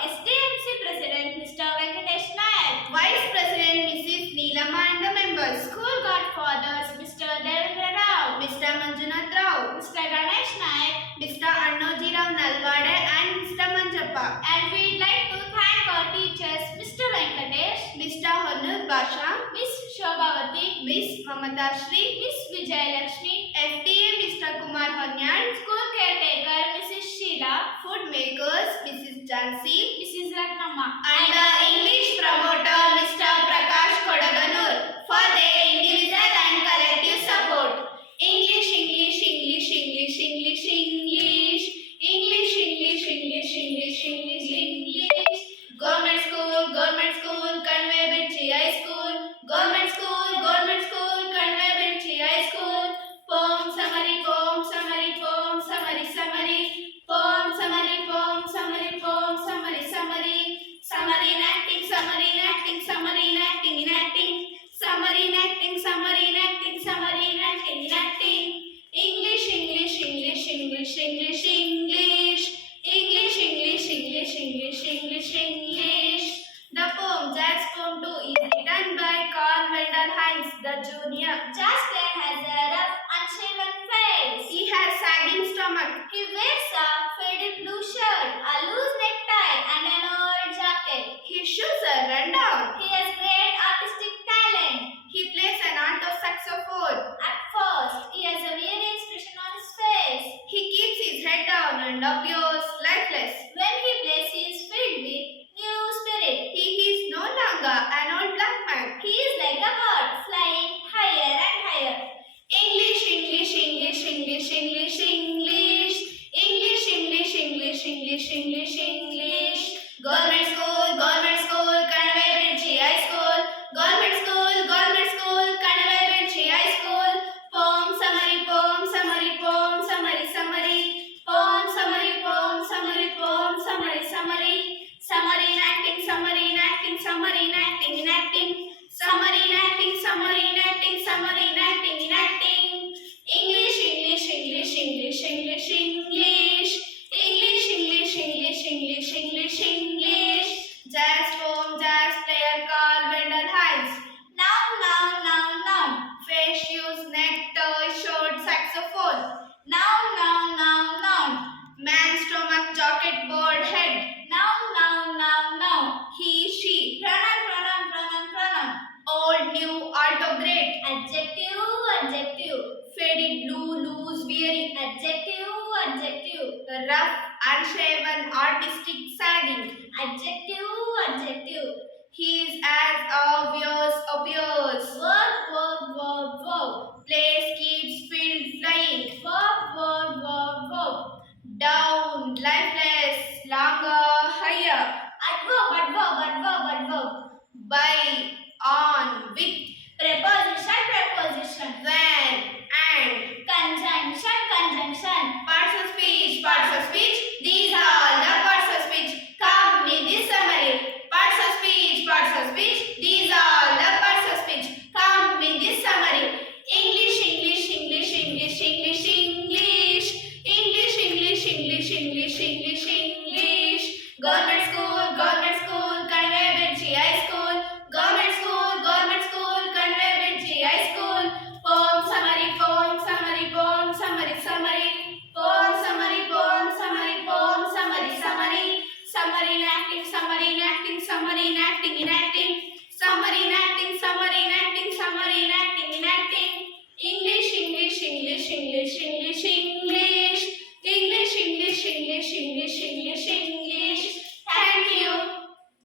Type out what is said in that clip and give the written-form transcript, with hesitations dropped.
SDMC President Mr. Venkatesh Nayak, Vice President Mrs. Neelama and the members, School Godfathers Mr. Devendra Rao, Mr. Manjunath Rao, Mr. Ganesh Nayak, Mr. Annoji Rao Nalwade and Mr. Manjappa. and we'd like to thank our teachers Mr. Venkatesh, Mr. Honur Basha, Miss Shobhavati, Miss Mamata Shri, Miss Vijayalakshmi, FTA Mr. Kumar Honyan, School Caretaker Mrs. Sheila, Food Makers Mrs. Jansi, Mrs. Ratnamma, and the English promoter Mr. Prakash Kodaganur for their individual and collective support. English, English, English, English, English, English, English, English, English, English, English, English. Government school, Kanwe Birchi High School. Government school, Kanwe Birchi High School. Poem summary, poem summary, poem summary, summary. Poem summary, poem summary, poem summary, summary. Summary in acting, summary in acting, summary in acting, in acting. Summary in acting, summary in acting, summary in acting, in acting. English, English, English, English, English, English. English, English, English, English, English, English. The poem, Jazz Poem 2, is written by Carl Wendell Hines, the junior. Jasper has a rough, unshaven face. He has sagging stomach. He wears a faded blue shirt, a loose necktie, and an old jacket. His shoes are run down. He has great artistic talent. He plays an alto saxophone. At first, he has a weary expression on his face. He keeps his head down and appears lifeless. When he plays, he is filled with new spirit. He is no longer an old black man. He is like a bird, flying higher and higher. English, English, English, English, English, English. English, English, English, English, English, English. Government school, Kanwe Birchi High School. Government school, Kanwe Birchi High School. Poem summary, poem summary, poem summary, summary. Poem summary, poem summary, poem summary, summary. Summary in acting, summary in acting, summary in acting, in acting. Summary in acting, summary in acting, summary in acting, in acting. English, English, English, English, English, English. English, English, English, English, English, English. Jazz poem, jazz player Carl Wendell Hines. Noun, noun, noun, noun. Face shoes, neck, toy, short, saxophone. Noun, noun, noun, noun. Man, stomach, jacket, board, head. Noun, noun, noun, noun. He, she. Pronoun, pronoun, pronoun, pronoun. Old, new, alto, great. Adjective, adjective. Faded, blue, loose, weary. Adjective, adjective. Rough, unshaven, artistic, sagging. Adjective, adjective. He is as obvious appears.